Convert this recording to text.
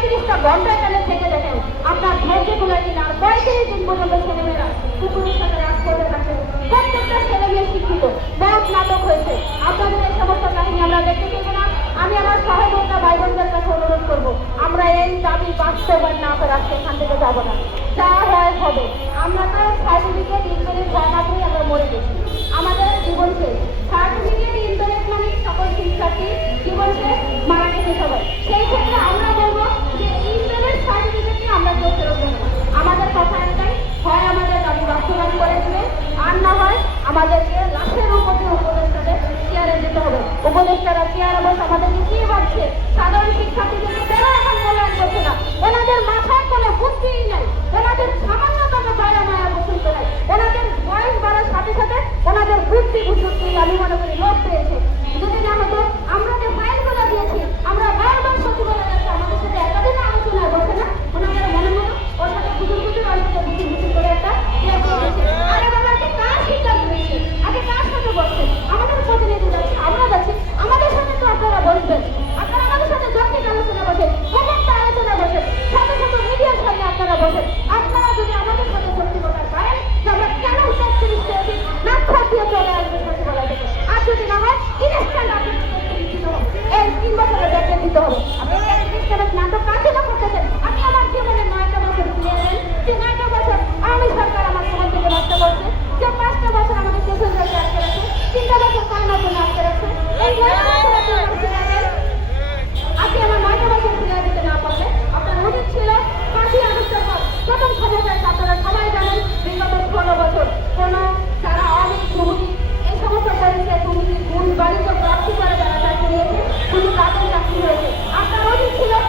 35টা ঘন্টা এখানে থেকে দেখেন আপনার ধৈর্য কুলায় কিনা। আর 35 দিন পর্যন্ত ছেলেমেয়েরা কুকুরের সাথে রাজপথে থাকে। প্রত্যেকটা ছেলে মেয়ে শিক্ষিত, বহুত নাটক হয়েছে। আপনাদের এই সমস্ত কাহিনী আমরা দেখতে চাইব না। আমি আমার সহযোগিতা ভাই বোনদের কাছে অনুরোধ করবো, আমরা এই দাবি বাস্তবায়ন না করে আজকে এখান থেকে যাবো না। যা হয় হবে। আমরা তো সার্টিফিকেট ইন্টারনেট হয় না বলেই আমরা মরে গেছি, আমাদের জীবন শেষ। সার্টিফিকেট ইন্টারনেট মানে সকল শিক্ষার্থী জীবন শেষ, মারা গেছে সবাই। সেই ক্ষেত্রে আমরা বলবো যে ইন্টারনেট সার্টিফিকেট নিয়ে আমরা কেউ ফেরত দেবো না। আমাদের কথা একটাই, হয় আমাদের দাবি বাস্তবায়ন করে দেবে, আর না হয় আমাদেরকে লাশের উপর দিয়ে উপদেষ্টাদের চেয়ারে যেতে হবে। উপদেষ্টারা চেয়ারে বসে আমাদেরকে কি ভাবছে? সাধারণ শিক্ষার্থীদেরকে কেন এখন মূল্যায়ন করছে না? ওনাদের মাথায় কোনো বুদ্ধিই নাই, ওনাদের সামান্যতম দয়া মায়া পছন্দ নাই। ওনাদের বয়স বাড়ার সাথে সাথে ওনাদের বুদ্ধি বুদ্ধি আমি মনে করি লোক পেয়েছে। যদি জানো তো আমরা যে ফাইলগুলো দিয়েছি, আমরা বারবার সচিবালয়ে যাচ্ছি, আমাদের সাথে একাধিক আলোচনায় বসে না, ওনাদের মনে মনে ওর সাথে বুঝুর ওর সাথে বুঝুর করে একটা আরে বাবা, আগে কার সিদ্ধান্ত নিয়েছে, আগে কার সাথে বসছে? আমাদের প্রতিনিধি যাচ্ছে, আমরা যাচ্ছি, আমাদের সাথে তো আপনারা বসবেন। আপনারা আমাদের সাথে যৌক্তিক আলোচনা বসেন, সমস্ত আলোচনা বসেন, সাথে সাথে মিডিয়ার সামনে আপনারা বসেন। আপনারা যদি আমাদের সাথে যৌক্তিকতা পারেন যে আমরা কেন 36 নাক্ষর দিয়ে চলে আসবে সচিবালয় থেকে, আর যদি না হয় ইনস্ট্যান্ট আপনাদের দিতে হবে, এই 3 বছরের ব্যাপারে দিতে হবে। আপনারা নাটক কাজ